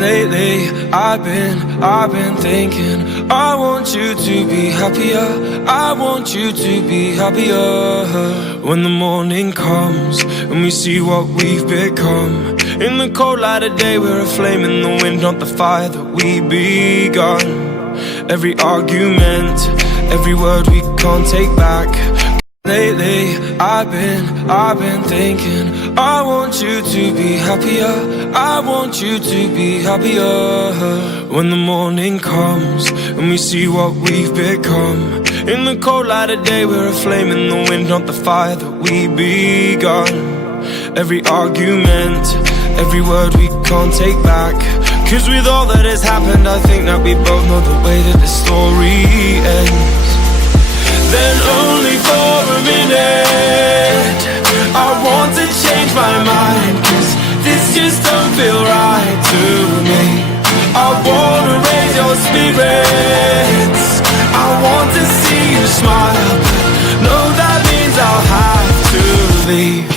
Lately, I've been thinking, I want you to be happier, I want you to be happier. When the morning comes and we see what we've become, in the cold light of day we're a flame in the wind, not the fire that we begun. Every argument, every word we can't take back. Lately, I've been thinking, I want you to be happier, I want you to be happier. When the morning comes and we see what we've become, in the cold light of day we're a flame in the wind, not the fire that we begun. Every argument, every word we can't take back. Cause with all that has happened, I think that we both know the way that the story ends. Then only for a minute I want to change my mind, cause this just don't feel right to me. I wanna raise your spirits, I want to see you smile, but no, that means I'll have to leave.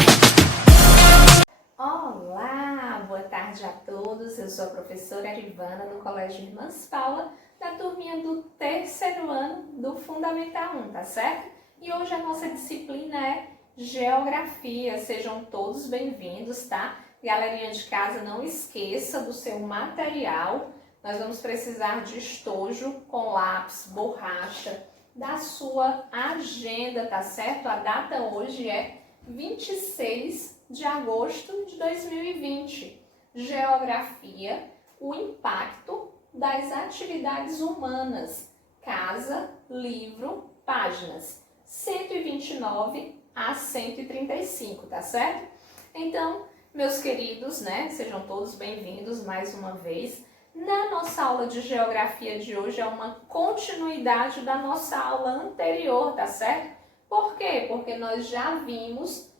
Olá, boa tarde a todos. Eu sou a professora Arivana do Colégio Irmãs Paula, da turminha do terceiro ano do Fundamental 1, tá certo? E hoje a nossa disciplina é Geografia. Sejam todos bem-vindos, tá? Galerinha de casa, não esqueça do seu material. Nós vamos precisar de estojo com lápis, borracha, da sua agenda, tá certo? A data hoje é 26 de agosto de 2020. Geografia, o impacto das atividades humanas. Casa, livro, páginas 129 a 135, tá certo? Então, meus queridos, né, sejam todos bem-vindos mais uma vez. Na nossa aula de geografia de hoje é uma continuidade da nossa aula anterior, tá certo? Por quê? Porque nós já vimos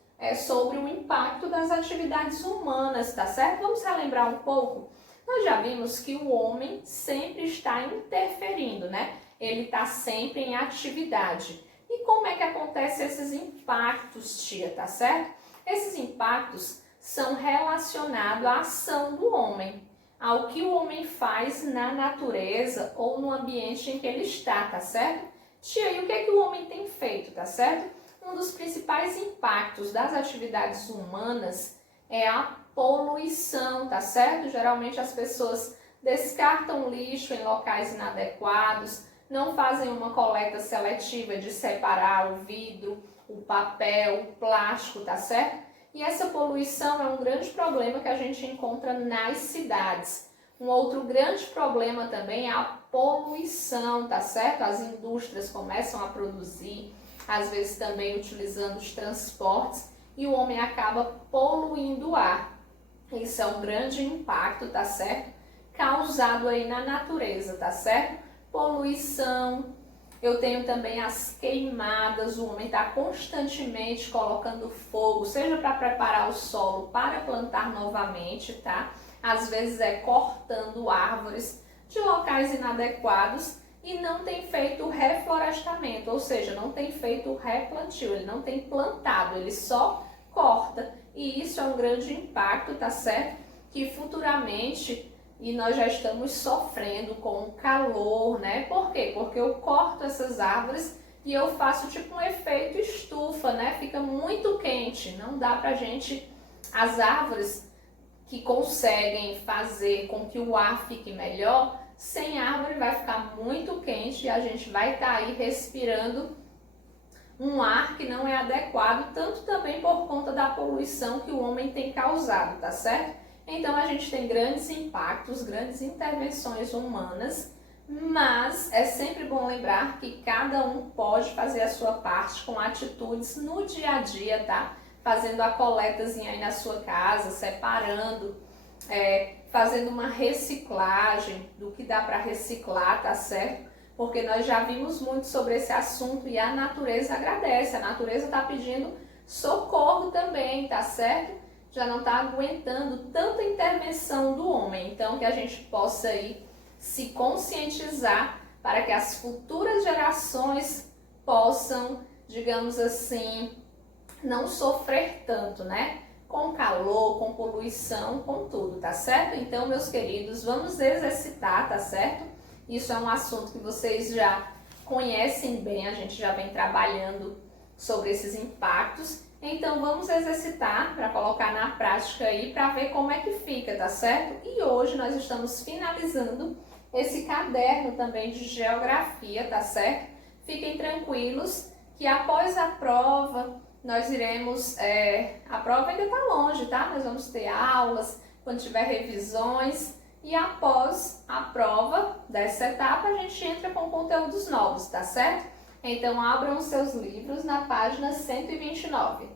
sobre o impacto das atividades humanas, tá certo? Vamos relembrar um pouco? Nós já vimos que o homem sempre está interferindo, né? Ele está sempre em atividade. E como é que acontecem esses impactos, tia, tá certo? Esses impactos são relacionados à ação do homem, ao que o homem faz na natureza ou no ambiente em que ele está, tá certo? Tia, e o que é que o homem tem feito, tá certo? Um dos principais impactos das atividades humanas é a poluição, tá certo? Geralmente as pessoas descartam lixo em locais inadequados, não fazem uma coleta seletiva de separar o vidro, o papel, o plástico, tá certo? E essa poluição é um grande problema que a gente encontra nas cidades. Um outro grande problema também é a poluição, tá certo? As indústrias começam a produzir, às vezes também utilizando os transportes, e o homem acaba poluindo o ar. Isso é um grande impacto, tá certo? Causado aí na natureza, tá certo? Poluição, eu tenho também as queimadas, o homem está constantemente colocando fogo, seja para preparar o solo para plantar novamente, tá? Às vezes é cortando árvores de locais inadequados e não tem feito o reflorestamento, ou seja, não tem feito o replantio, ele não tem plantado, ele só corta. E isso é um grande impacto, tá certo? Que futuramente, e nós já estamos sofrendo com o calor, né? Por quê? Porque eu corto essas árvores e eu faço tipo um efeito estufa, né? Fica muito quente, não dá pra gente, as árvores que conseguem fazer com que o ar fique melhor, sem árvore vai ficar muito quente e a gente vai estar aí respirando um ar que não é adequado, tanto também por conta da poluição que o homem tem causado, tá certo? Então a gente tem grandes impactos, grandes intervenções humanas, mas é sempre bom lembrar que cada um pode fazer a sua parte com atitudes no dia a dia, tá? Fazendo a coletazinha aí na sua casa, separando, fazendo uma reciclagem do que dá para reciclar, tá certo? Porque nós já vimos muito sobre esse assunto e a natureza agradece, a natureza está pedindo socorro também, tá certo? Já não está aguentando tanta intervenção do homem, então que a gente possa aí se conscientizar para que as futuras gerações possam, digamos assim, não sofrer tanto, né? com calor, com poluição, com tudo, tá certo? Então, meus queridos, vamos exercitar, tá certo? Isso é um assunto que vocês já conhecem bem, a gente já vem trabalhando sobre esses impactos. Então, vamos exercitar para colocar na prática aí, para ver como é que fica, tá certo? E hoje nós estamos finalizando esse caderno também de geografia, tá certo? Fiquem tranquilos que após a prova, nós iremos, a prova ainda está longe, tá? Nós vamos ter aulas, quando tiver revisões, e após a prova dessa etapa, a gente entra com conteúdos novos, tá certo? Então, abram os seus livros na página 129.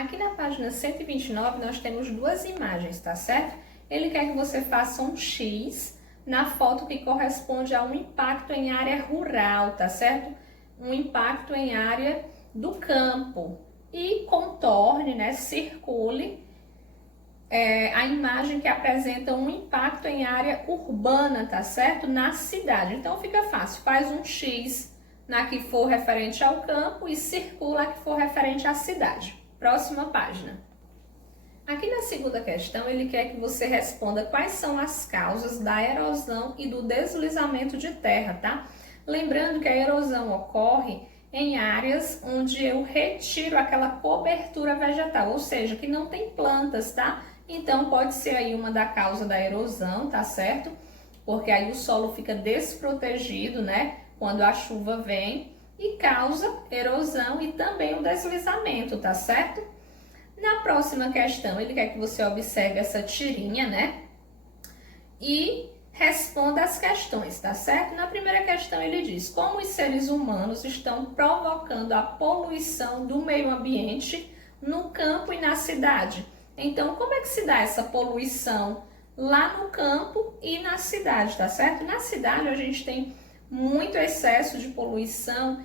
Aqui na página 129, nós temos duas imagens, tá certo? Ele quer que você faça um X na foto que corresponde a um impacto em área rural, tá certo? Um impacto em área do campo. E contorne, né, circule a imagem que apresenta um impacto em área urbana, tá certo? Na cidade. Então fica fácil, faz um X na que for referente ao campo e circula a que for referente à cidade. Próxima página. Aqui na segunda questão, ele quer que você responda quais são as causas da erosão e do deslizamento de terra, tá? Lembrando que a erosão ocorre em áreas onde eu retiro aquela cobertura vegetal, ou seja, que não tem plantas, tá? Então, pode ser aí uma da causa da erosão, tá certo? Porque aí o solo fica desprotegido, né? Quando a chuva vem e causa erosão e também o deslizamento, tá certo? Na próxima questão, ele quer que você observe essa tirinha, né? E responda as questões, tá certo? Na primeira questão ele diz: como os seres humanos estão provocando a poluição do meio ambiente no campo e na cidade? Então, como é que se dá essa poluição lá no campo e na cidade, tá certo? Na cidade a gente tem muito excesso de poluição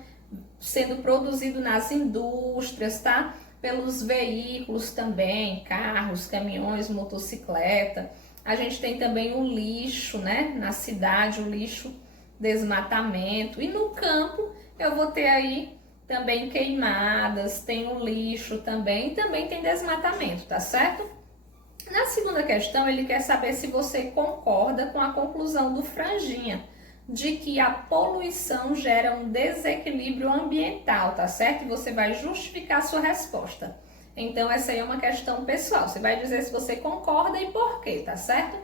sendo produzido nas indústrias, tá? Pelos veículos também, carros, caminhões, motocicleta. A gente tem também o lixo, né? Na cidade, o lixo, desmatamento. E no campo eu vou ter aí também queimadas, tem o lixo também, e também tem desmatamento, tá certo? Na segunda questão, ele quer saber se você concorda com a conclusão do Franjinha, de que a poluição gera um desequilíbrio ambiental, tá certo? E você vai justificar a sua resposta. Então, essa aí é uma questão pessoal. Você vai dizer se você concorda e por quê, tá certo?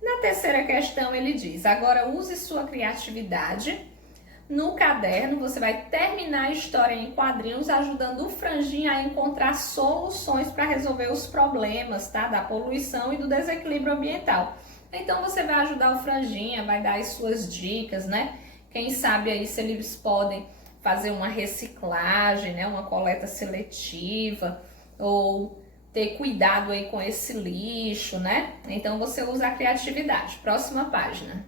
Na terceira questão, ele diz: agora use sua criatividade. No caderno, você vai terminar a história em quadrinhos, ajudando o Franjinha a encontrar soluções para resolver os problemas, tá? Da poluição e do desequilíbrio ambiental. Então, você vai ajudar o Franjinha, vai dar as suas dicas, né? Quem sabe aí se eles podem fazer uma reciclagem, né? Uma coleta seletiva, ou ter cuidado aí com esse lixo, né? Então, você usa a criatividade. Próxima página.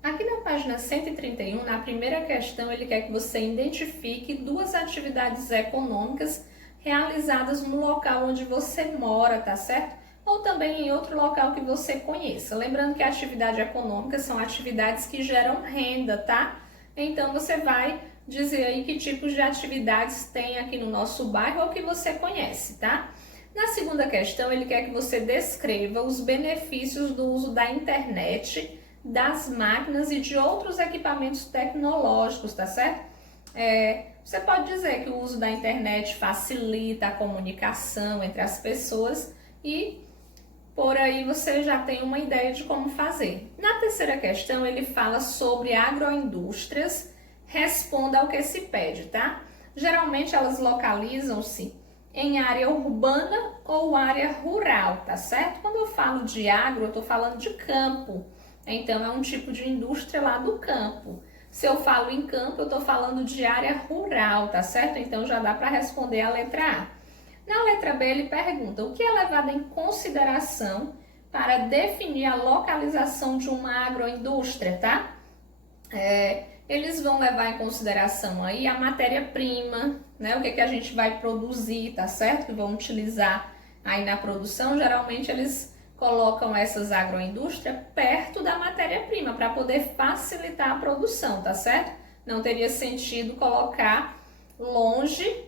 Aqui na página 131, na primeira questão, ele quer que você identifique duas atividades econômicas realizadas no local onde você mora, tá certo? Ou também em outro local que você conheça. Lembrando que a atividade econômica são atividades que geram renda, tá? Então, você vai dizer aí que tipos de atividades tem aqui no nosso bairro ou que você conhece, tá? Na segunda questão, ele quer que você descreva os benefícios do uso da internet, das máquinas e de outros equipamentos tecnológicos, tá certo? Você pode dizer que o uso da internet facilita a comunicação entre as pessoas e por aí você já tem uma ideia de como fazer. Na terceira questão, ele fala sobre agroindústrias. Responda ao que se pede, tá? Geralmente elas localizam-se em área urbana ou área rural, tá certo? Quando eu falo de agro, eu tô falando de campo. Então, é um tipo de indústria lá do campo. Se eu falo em campo, eu estou falando de área rural, tá certo? Então, já dá para responder a letra A. Na letra B, ele pergunta: o que é levado em consideração para definir a localização de uma agroindústria, tá? Eles vão levar em consideração aí a matéria-prima, né? O que a gente vai produzir, tá certo? Que vão utilizar aí na produção. Geralmente, eles colocam essas agroindústrias perto da matéria-prima para poder facilitar a produção, tá certo? Não teria sentido colocar longe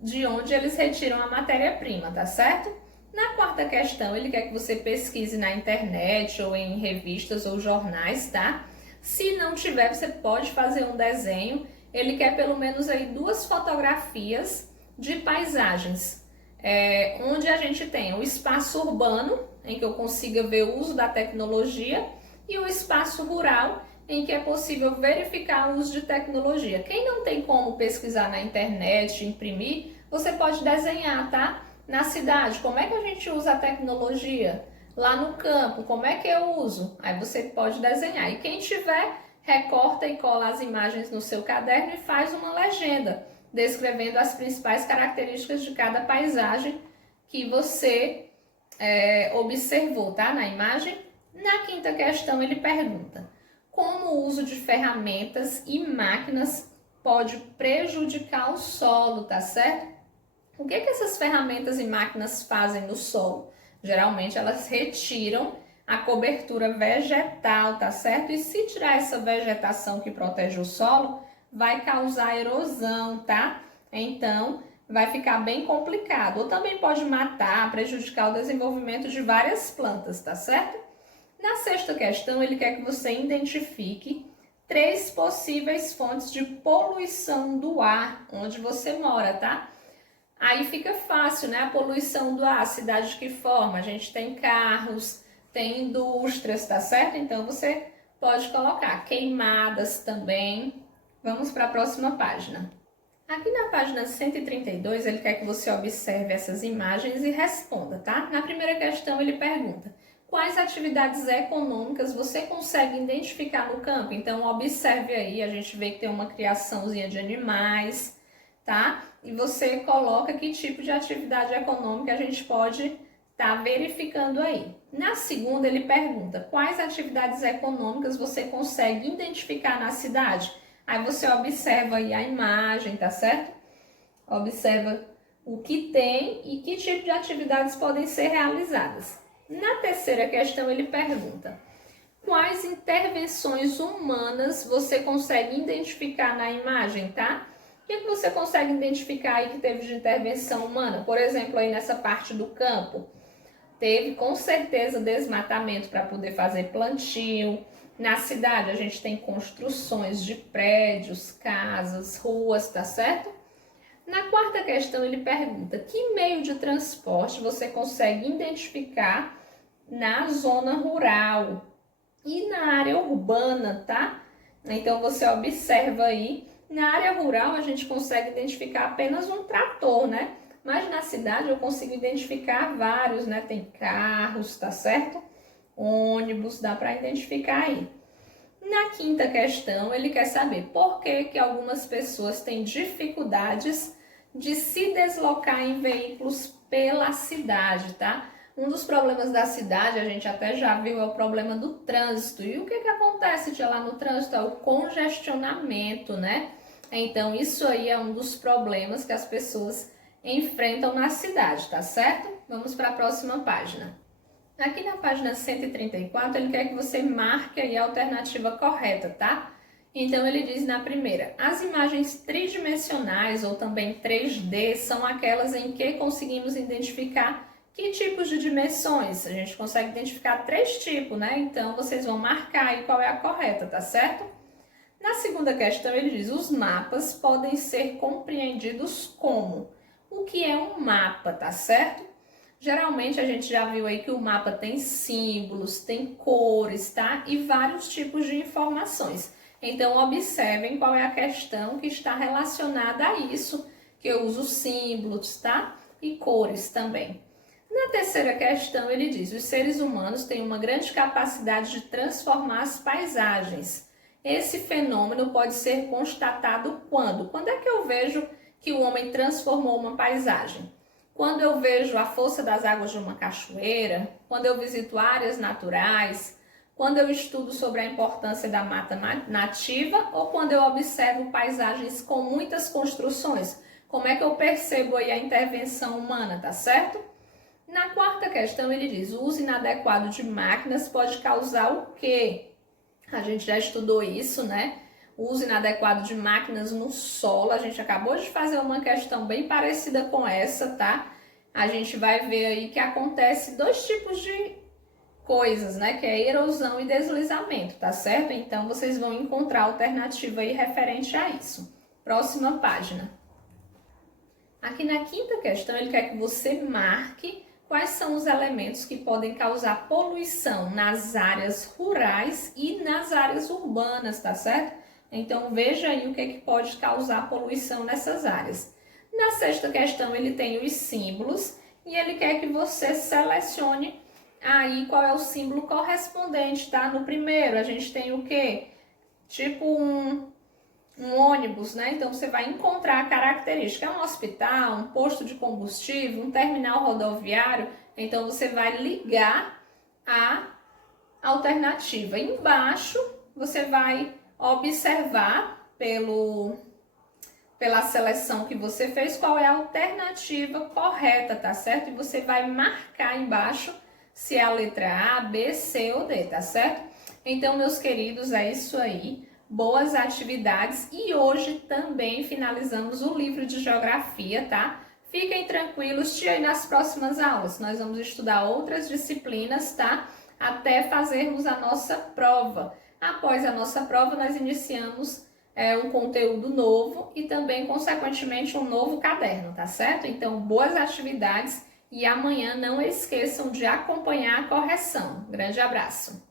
de onde eles retiram a matéria-prima, tá certo? Na quarta questão, ele quer que você pesquise na internet ou em revistas ou jornais, tá? Se não tiver, você pode fazer um desenho. Ele quer pelo menos aí 2 fotografias de paisagens, onde a gente tem o espaço urbano, em que eu consiga ver o uso da tecnologia, e o espaço rural, em que é possível verificar o uso de tecnologia. Quem não tem como pesquisar na internet, imprimir, você pode desenhar, tá? Na cidade, como é que a gente usa a tecnologia? Lá no campo, como é que eu uso? Aí você pode desenhar. E quem tiver, recorta e cola as imagens no seu caderno e faz uma legenda, descrevendo as principais características de cada paisagem que você observou, tá? Na imagem. Na quinta questão, ele pergunta: como o uso de ferramentas e máquinas pode prejudicar o solo, tá certo? O que essas ferramentas e máquinas fazem no solo? Geralmente elas retiram a cobertura vegetal, tá certo? E se tirar essa vegetação que protege o solo, vai causar erosão, tá? Então, vai ficar bem complicado. Ou também pode matar, prejudicar o desenvolvimento de várias plantas, tá certo? Na sexta questão, ele quer que você identifique 3 possíveis fontes de poluição do ar onde você mora, tá? Aí fica fácil, né? A poluição do ar, a cidade que forma. A gente tem carros, tem indústrias, tá certo? Então você pode colocar queimadas também. Vamos para a próxima página. Aqui na página 132, ele quer que você observe essas imagens e responda, tá? Na primeira questão, ele pergunta: quais atividades econômicas você consegue identificar no campo? Então, observe aí, a gente vê que tem uma criaçãozinha de animais, tá? E você coloca que tipo de atividade econômica a gente pode estar verificando aí. Na segunda, ele pergunta: quais atividades econômicas você consegue identificar na cidade? Aí você observa aí a imagem, tá certo? Observa o que tem e que tipo de atividades podem ser realizadas. Na terceira questão, ele pergunta: quais intervenções humanas você consegue identificar na imagem, tá? O que você consegue identificar aí que teve de intervenção humana? Por exemplo, aí nessa parte do campo, teve com certeza desmatamento para poder fazer plantio. Na cidade, a gente tem construções de prédios, casas, ruas, tá certo? Na quarta questão, ele pergunta: que meio de transporte você consegue identificar na zona rural e na área urbana, tá? Então, você observa aí, na área rural a gente consegue identificar apenas um trator, né? Mas na cidade eu consigo identificar vários, né? Tem carros, tá certo? Ônibus, dá para identificar aí. Na quinta questão, ele quer saber por que algumas pessoas têm dificuldades de se deslocar em veículos pela cidade, tá? Um dos problemas da cidade, a gente até já viu, é o problema do trânsito. E o que acontece de lá no trânsito? É o congestionamento, né? Então, isso aí é um dos problemas que as pessoas enfrentam na cidade, tá certo? Vamos para a próxima página. Aqui na página 134, ele quer que você marque aí a alternativa correta, tá? Então, ele diz na primeira: as imagens tridimensionais ou também 3D são aquelas em que conseguimos identificar que tipos de dimensões. A gente consegue identificar 3 tipos, né? Então, vocês vão marcar aí qual é a correta, tá certo? Na segunda questão, ele diz: os mapas podem ser compreendidos como? O que é um mapa, tá certo? Geralmente a gente já viu aí que o mapa tem símbolos, tem cores, tá? E vários tipos de informações. Então, observem qual é a questão que está relacionada a isso, que eu uso símbolos, tá? E cores também. Na terceira questão, ele diz: os seres humanos têm uma grande capacidade de transformar as paisagens. Esse fenômeno pode ser constatado quando? Quando é que eu vejo que o homem transformou uma paisagem? Quando eu vejo a força das águas de uma cachoeira, quando eu visito áreas naturais, quando eu estudo sobre a importância da mata nativa ou quando eu observo paisagens com muitas construções. Como é que eu percebo aí a intervenção humana, tá certo? Na quarta questão ele diz: o uso inadequado de máquinas pode causar o quê? A gente já estudou isso, né? uso inadequado de máquinas no solo. A gente acabou de fazer uma questão bem parecida com essa, tá? A gente vai ver aí que acontece dois tipos de coisas, né? Que é erosão e deslizamento, tá certo? Então, vocês vão encontrar alternativa aí referente a isso. Próxima página. Aqui na quinta questão, ele quer que você marque quais são os elementos que podem causar poluição nas áreas rurais e nas áreas urbanas, tá certo? Então, veja aí o que pode causar poluição nessas áreas. Na sexta questão, ele tem os símbolos e ele quer que você selecione aí qual é o símbolo correspondente, tá? No primeiro, a gente tem o quê? Tipo um ônibus, né? Então, você vai encontrar a característica. É um hospital, um posto de combustível, um terminal rodoviário. Então, você vai ligar a alternativa. Embaixo, você vai observar pela seleção que você fez qual é a alternativa correta, tá certo? E você vai marcar embaixo se é a letra A, B, C ou D, tá certo? Então, meus queridos, é isso aí. Boas atividades e hoje também finalizamos o livro de geografia, tá? Fiquem tranquilos, tia, aí nas próximas aulas nós vamos estudar outras disciplinas, tá? Até fazermos a nossa prova. Após a nossa prova, nós iniciamos um conteúdo novo e também, consequentemente, um novo caderno, tá certo? Então, boas atividades e amanhã não esqueçam de acompanhar a correção. Grande abraço!